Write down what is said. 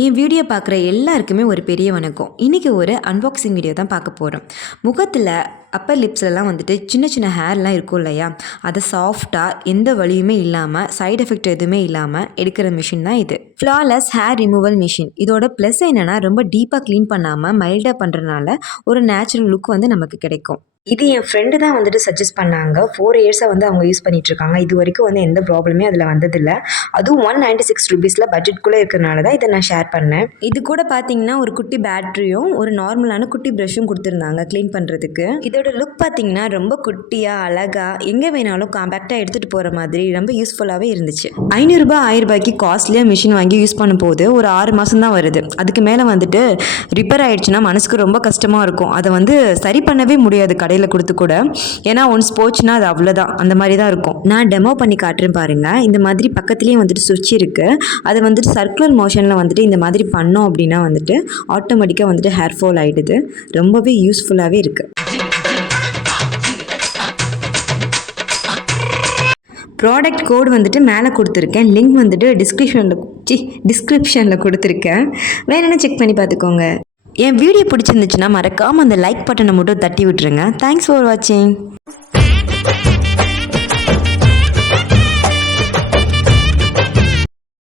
என் video பார்க்குற எல்லாருக்குமே ஒரு பெரிய வணக்கம். இன்றைக்கி ஒரு அன்பாக்சிங் வீடியோ தான் பார்க்க போகிறோம். முகத்தில் அப்பர் லிப்ஸ்லலாம் வந்துட்டு சின்ன சின்ன ஹேர்லாம் இருக்கும் இல்லையா, அதை சாஃப்டாக எந்த வலியுமே இல்லாமல் சைடு எஃபெக்ட் எதுவுமே இல்லாமல் எடுக்கிற மிஷின் தான் இது. Flawless hair removal machine. இதோட ப்ளஸ் என்னென்னா ரொம்ப டீப்பாக க்ளீன் பண்ணாமல் மைல்டாக பண்ணுறதுனால ஒரு நேச்சுரல் லுக் வந்து நமக்கு கிடைக்கும். இது என் ஃப்ரெண்டு தான் வந்துட்டு சஜஸ்ட் பண்ணாங்க. 4 இயர்ஸாக வந்து அவங்க யூஸ் பண்ணிகிட்ருக்காங்க. இது வரைக்கும் வந்து எந்த ப்ராப்ளமே அதில் வந்ததில்லை. அதுவும் 196 ருபீஸில் பட்ஜெட்குள்ளே இருக்கிறனால தான் இதை நான் ஷேர் பண்ணேன். இது கூட பார்த்தீங்கன்னா ஒரு குட்டி பேட்ரியும் ஒரு நார்மலான குட்டி ப்ரஷ்ஷும் கொடுத்துருந்தாங்க க்ளீன் பண்ணுறதுக்கு. இதோட லுக் பார்த்தீங்கன்னா ரொம்ப குட்டியாக அழகாக எங்கே வேணாலும் காம்பேக்டாக எடுத்துகிட்டு போகிற மாதிரி ரொம்ப யூஸ்ஃபுல்லாகவே இருந்துச்சு. 500 ரூபாய் 1000 ரூபாய்க்கு காஸ்ட்லியாக மிஷின் வாங்கி யூஸ் பண்ணும்போது ஒரு 6 மாதம் தான் வருது. அதுக்கு மேலே வந்துட்டு ரிப்பேர் ஆகிடுச்சுன்னா மனசுக்கு ரொம்ப கஷ்டமாக இருக்கும். அதை வந்து சரி பண்ணவே முடியாது கடையில் கொடுத்து கூட. ஏன்னா ஒன்ஸ் போச்சுன்னா அது அவ்வளோதான், அந்த மாதிரி தான் இருக்கும். நான் டெமோ பண்ணி காட்டுறேன் பாருங்கள். இந்த மாதிரி பக்கத்துலேயே வந்துட்டு சுவிட்ச் இருக்குது. அது வந்துட்டு சர்க்குலர் மோஷனில் வந்துட்டு இந்த மாதிரி பண்ணோம் அப்படின்னா வந்துட்டு ஆட்டோமேட்டிக்காக வந்துட்டு ஹேர் ஃபால் ஆகிடுது. ரொம்பவே யூஸ்ஃபுல்லாகவே இருக்குது. ப்ராடக்ட் கோடு வந்துட்டு மேலே கொடுத்துருக்கேன். லிங்க் வந்துட்டு டிஸ்கிரிப்ஷனில் கொடுத்துருக்கேன். வேணும்னா செக் பண்ணி பார்த்துக்கோங்க. என் வீடியோ பிடிச்சிருந்துச்சுன்னா மறக்காமல் அந்த லைக் பட்டனை மட்டும் தட்டி விட்டுருங்க. தேங்க்ஸ் ஃபார் வாட்சிங்.